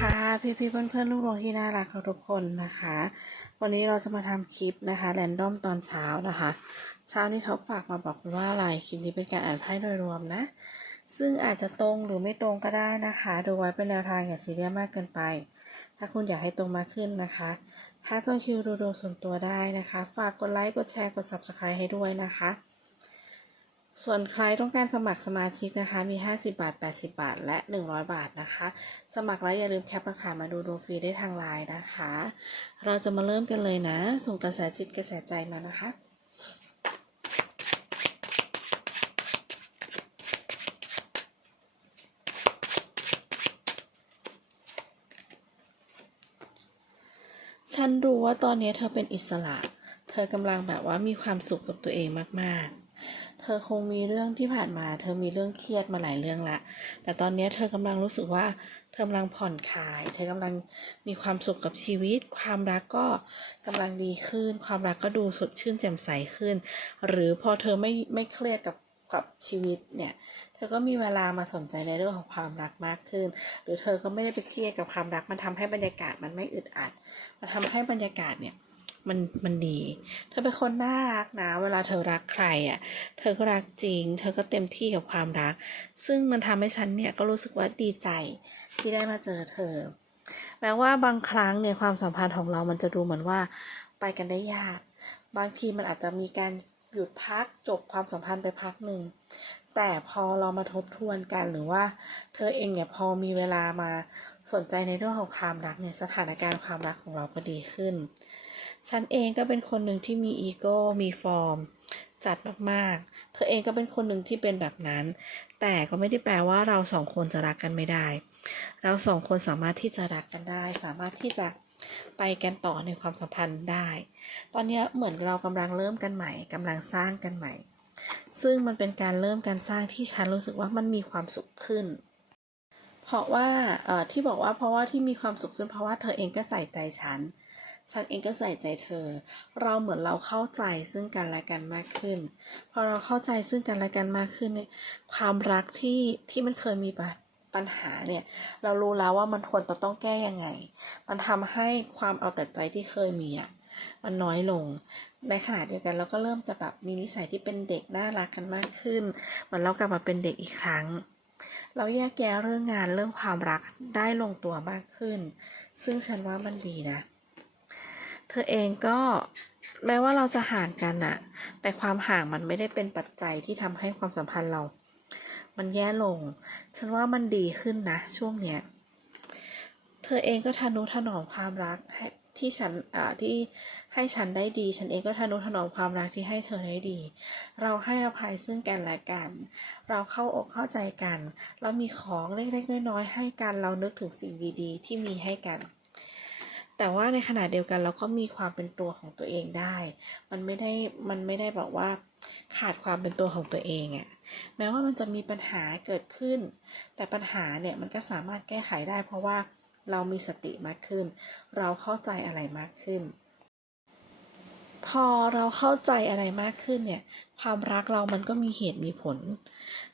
ค่ะพี่พี่ๆเพื่อนเพื่อนๆลูกน้องที่น่ารักทุกคนนะคะ วันนี้เราจะมาทำคลิปนะคะแรนดอมตอนเช้านะคะ เช้านี้เขาฝากมาบอกว่าอะไรคลิปนี้เป็นการอ่านไพ่โดยรวมนะ ซึ่งอาจจะตรงหรือไม่ตรงก็ได้นะคะ ดูไว้เป็นแนวทางอย่าซีเรียสมากเกินไป ถ้าคุณอยากให้ตรงมากขึ้นนะคะ ถ้าจองคิวดูดวงส่วนตัวได้นะคะ ฝากกดไลค์กดแชร์กด subscribe ให้ด้วยนะคะ ส่วนใครต้องการสมัครสมาชิกนะคะ มี 50 บาท 80 บาท และ 100 บาทนะคะ สมัครแล้วอย่าลืมแคปหลักฐามาดูดวงฟรีได้ทางไลน์นะคะ เราจะมาเริ่มกันเลยนะ ส่งกระแสจิตกระแสใจมานะคะฉันรู้ว่าตอนนี้เธอเป็นอิสระ เธอกำลังแบบว่ามีความสุขกับตัวเองมาก ๆ ธอคงมีเรื่องที่ผ่านมา เธอมีเรื่องเครียดมาหลายเรื่องละ แต่ตอนนี้เธอกำลังรู้สึกว่า เธอกำลังผ่อนคลาย เธอกำลังมีความสุขกับชีวิต ความรักก็กำลังดีขึ้น ความรักก็ดูสดชื่นแจ่มใสขึ้น หรือพอเธอไม่ไม่เครียดกับกับชีวิตเนี่ย เธอก็มีเวลามาสนใจในเรื่องของความรักมากขึ้น หรือเธอก็ไม่ได้ไปเครียดกับความรัก มันทำให้บรรยากาศมันไม่อึดอัด มันทำให้บรรยากาศเนี่ย มันมันดีเธอเป็นคนน่ารักนะ เวลาเธอรักใครอะ เธอก็รักจริง เธอก็เต็มที่กับความรัก ซึ่งมันทำให้ฉันเนี่ยก็รู้สึกว่าดีใจที่ได้มาเจอเธอ แม้ว่าบางครั้งเนี่ยความสัมพันธ์ของเรามันจะดูเหมือนว่าไปกันได้ยาก บางทีมันอาจจะมีการหยุดพักจบความสัมพันธ์ไปพักหนึ่งแต่พอเรามาทบทวนกันหรือว่า เธอเองเนี่ยพอมีเวลามา สนใจในเรื่องของความรักเนี่ยสถานการณ์ความรักของเราก็ดีขึ้น ฉันเองก็เป็นคนหนึ่งที่มีอีโก้มีฟอร์ม จัดมากๆ เธอเองก็เป็นคนหนึ่งที่เป็นแบบนั้น แต่ก็ไม่ได้แปลว่าเราสองคนจะรักกันไม่ได้ เราสองคนสามารถที่จะรักกันได้ สามารถที่จะไปกันต่อในความสัมพันธ์ได้ ตอนนี้เหมือนเรากำลังเริ่มกันใหม่กำลังสร้างกันใหม่ ซึ่งมันเป็นการเริ่มการสร้างที่ฉันรู้สึกว่ามันมีความสุขขึ้น เพราะว่าเอ่อที่บอกว่าเพราะว่าที่มีความสุขขึ้นเพราะว่าเธอเองก็ใส่ใจฉัน ฉันเองก็ใส่ใจเธอ เราเหมือนเราเข้าใจซึ่งกันและกันมากขึ้น พอเราเข้าใจซึ่งกันและกันมากขึ้นเนี่ยความรักที่ที่มันเคยมีปัญปัญหาเนี่ยเรารู้แล้วว่ามันควรจะต้องแก้ยังไง มันทำให้ความเอาแต่ใจที่เคยมีอะมันน้อยลง ในขณะเดียวกันเราก็เริ่มจะแบบมีนิสัยที่เป็นเด็กน่ารักกันมากขึ้นเหมือนเรากลับมาเป็นเด็กอีกครั้ง เราแยกแยะเรื่องงานเรื่องความรักได้ลงตัวมากขึ้น ซึ่งฉันว่ามันดีนะ เธอเองก็แม้ว่าเราจะห่างกันอะแต่ความห่างมันไม่ได้เป็นปัจจัยที่ทำให้ความสัมพันธ์เรา มันแย่ลง ฉันว่ามันดีขึ้นนะ ช่วงเนี้ย เธอเองก็ทนุถนอมความรัก ที่ฉันอ่าที่ให้ฉันได้ดี ฉันเองก็ทนุถนอมความรักที่ให้เธอได้ดี เราให้อภัยซึ่งกันและกัน เราเข้าอกเข้าใจกัน เรามีของเล็กๆน้อยๆให้กัน เรานึกถึงสิ่งดีๆ ที่มีให้กันแต่ว่าในขณะเดียวกันเราก็มีความเป็นตัวของตัวเองได้ มันไม่ได้ มันไม่ได้แบบว่าขาดความเป็นตัวของตัวเองอะแม้ว่ามันจะมีปัญหาเกิดขึ้น แต่ปัญหาเนี่ยมันก็สามารถแก้ไขได้เพราะว่า เรามีสติมากขึ้น เราเข้าใจอะไรมากขึ้น พอเราเข้าใจอะไรมากขึ้นเนี่ย ความรักเรามันก็มีเหตุมีผล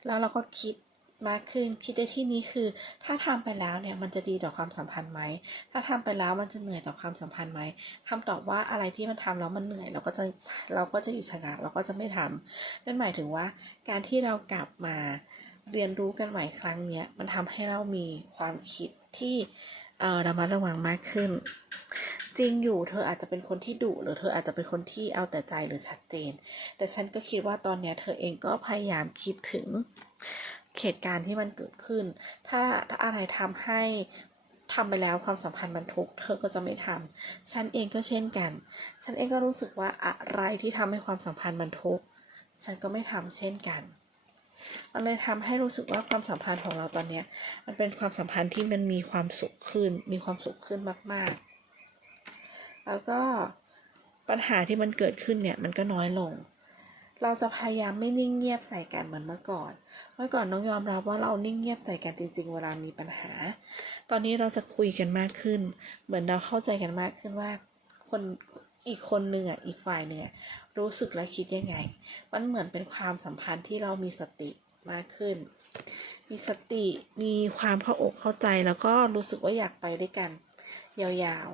แล้วเราก็คิดมากขึ้น คิดในที่นี้คือ ถ้าทำไปแล้วเนี่ยมันจะดีต่อความสัมพันธ์ไหม ถ้าทำไปแล้วมันจะเหนื่อยต่อความสัมพันธ์ไหมคำตอบว่าอะไรที่มันทำแล้วมันเหนื่อย เราก็จะเราก็จะอยู่ชะงักเราก็จะไม่ทำนั่นหมายถึงว่า การที่เรากลับมาเรียนรู้กันใหม่ครั้งเนี้ยมันทำให้เรามีความคิดที่ เออระมัดระวังมากขึ้น จริงอยู่เธออาจจะเป็นคนที่ดุหรือเธออาจจะเป็นคนที่เอาแต่ใจหรือชัดเจน แต่ฉันก็คิดว่าตอนเนี้ยเธอเองก็พยายามคิดถึงเหตุการณ์ที่มันเกิดขึ้น ถ้าถ้าอะไรทำให้ทำไปแล้วความสัมพันธ์มันทุกเธอก็จะไม่ทำฉันเองก็เช่นกัน ฉันเองก็รู้สึกว่าอะไรที่ทำให้ความสัมพันธ์มันทุกฉันก็ไม่ทำเช่นกัน มันเลยทำให้รู้สึกว่าความสัมพันธ์ของเราตอนเนี้ย มันเป็นความสัมพันธ์ที่มันมีความสุขขึ้น มีความสุขขึ้นมาก ๆ แล้วก็ปัญหาที่มันเกิดขึ้นเนี่ยมันก็น้อยลง เราจะพยายามไม่นิ่งเงียบใส่กันเหมือนเมื่อก่อน เมื่อก่อนต้องยอมรับว่าเรานิ่งเงียบใส่กันจริง ๆ เวลามีปัญหา ตอนนี้เราจะคุยกันมากขึ้น เหมือนเราเข้าใจกันมากขึ้นว่า คน อีกคนหนึ่งอะอีกฝ่ายหนึ่งอะรู้สึกและคิดยังไง มันเหมือนเป็นความสัมพันธ์ที่เรามีสติมากขึ้น มีสติมีความเข้าอกเข้าใจแล้วก็รู้สึกว่าอยากไปด้วยกัน ยาว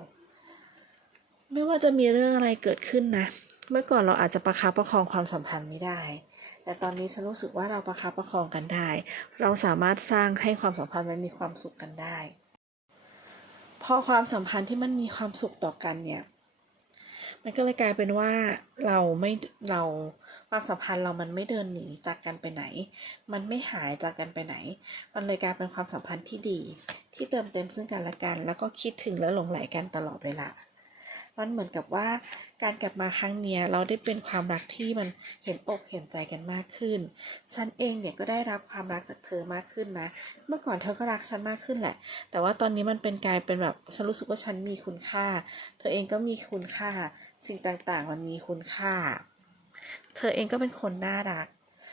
ๆ ไม่ว่าจะมีเรื่องอะไรเกิดขึ้นนะ เมื่อก่อนเราอาจจะประคับประคองความสัมพันธ์ไม่ได้แต่ตอนนี้ฉันรู้สึกว่าเราประคับประคองกันได้ เราสามารถสร้างให้ความสัมพันธ์มันมีความสุขกันได้พอความสัมพันธ์ที่มันมีความสุขต่อกันเนี่ย มันก็เลยกลายเป็นว่าเราไม่เราความสัมพันธ์เรามันไม่เดินหนีจากกันไปไหน มันไม่หายจากกันไปไหน มันเลยกลายเป็นความสัมพันธ์ที่ดี ที่เติมเต็มซึ่งกันและกัน แล้วก็คิดถึงและหลงไหลกันตลอดเวลา มันเหมือนกับว่าการกลับมาครั้งเนี้ยเราได้เป็นความรักที่มันเห็นอกเห็นใจกันมากขึ้น ฉันเองเนี่ยก็ได้รับความรักจากเธอมากขึ้นนะ เมื่อก่อนเธอก็รักฉันมากขึ้นแหละ แต่ว่าตอนนี้มันเป็นกลายเป็นแบบฉันรู้สึกว่าฉันมีคุณค่า เธอเองก็มีคุณค่า สิ่งต่างๆ มันมีคุณค่า เธอเองก็เป็นคนน่ารัก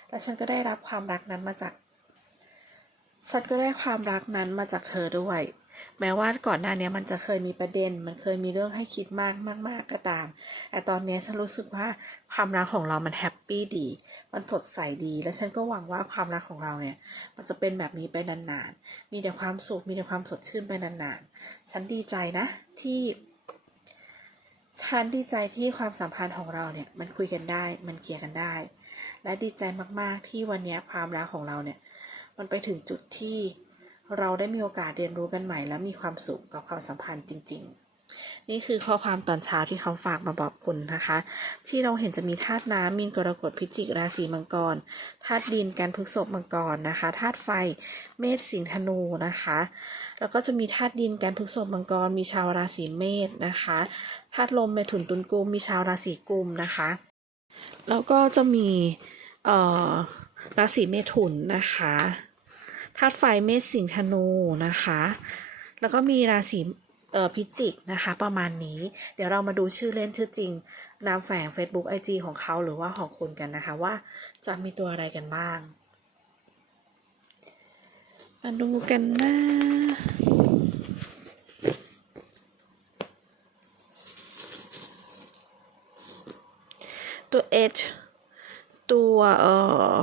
และฉันก็ได้รับความรักนั้นมาจาก ฉันก็ได้ความรักนั้นมาจากเธอด้วย แม้ว่าก่อนหน้านี้มันจะเคยมีประเด็น มันเคยมีเรื่องให้คิดมากมากๆก็ตาม แต่ตอนนี้ฉันรู้สึกว่าความรักของเรามันแฮปปี้ดี มันสดใสดี และฉันก็หวังว่าความรักของเราเนี่ย มันจะเป็นแบบนี้ไปนานๆ มีแต่ความสุข มีแต่ความสดชื่นไปนานๆ ฉันดีใจนะที่ ฉันดีใจที่ความสัมพันธ์ของเราเนี่ยมันคุยกันได้ มันเคลียร์กันได้ และดีใจมากๆที่วันนี้ความรักของเราเนี่ยมันไปถึงจุดที่เราได้มีโอกาสเรียนรู้กันใหม่ และมีความสุขกับความสัมพันธ์จริง ๆ นี่คือข้อความตอนเช้าที่เขาฝากมาบอกคุณนะคะ ที่เราเห็นจะมีธาตุน้ำมีนกรกฎพิจิกราศีมังกรธาตุดินการพฤกษภมังกรนะคะธาตุไฟเมษสิงห์ธนูนะคะ แล้วก็จะมีธาตุดินการพฤกษภมังกร มีชาวราศีเมษนะคะธาตุลมเมถุนตุลกุมมีชาวราศีกุมนะคะ แล้วก็จะมีเอ่อราศีเมถุนนะคะธาตุไฟเมษสิงห์ธนูนะคะ แล้วก็มีราศี พิจิกนะคะ ประมาณนี้ เดี๋ยวเรามาดูชื่อเล่นชื่อจริง นามแฝง Facebook IG ของเขาหรือว่าของคุณกันนะคะว่าจะมีตัวอะไรกันบ้าง มาดูกันนะตัว H ตัวเอ่อ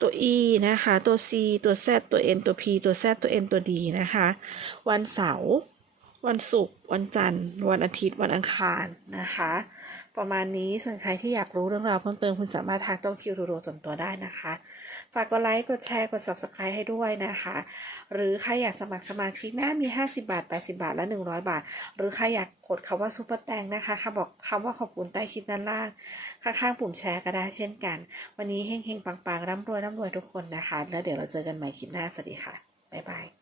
ตัว E นะคะ ตัว C ตัว Z ตัว N ตัว P ตัว Z ตัว n ตัว D นะคะ วันเสาร์วันศุกร์วันจันทร์ วันอาทิตย์วันอังคารนะคะ ประมาณนี้ส่วนใครที่อยากรู้เรื่องราวเพิ่มเติมคุณสามารถทักต้องคิวดูส่วนตัวได้นะคะ ฝากกดไลค์ กดแชร์ กด subscribe ให้ด้วยนะคะ หรือใครอยากสมัครสมาชิกนะมี 50 บาท 80 บาท และ 100 บาท หรือใครอยากกดคำว่าซุปเปอร์แตงนะคะคำบอกคำว่าขอบคุณใต้คลิปด้านล่าง ข้างๆ ปุ่มแชร์ก็ได้เช่นกัน วันนี้เฮงๆ ปังๆ ร่ำรวยร่ำรวยทุกคนนะคะ แล้วเดี๋ยวเราเจอกันใหม่คลิปหน้า สวัสดีค่ะ บ๊ายบาย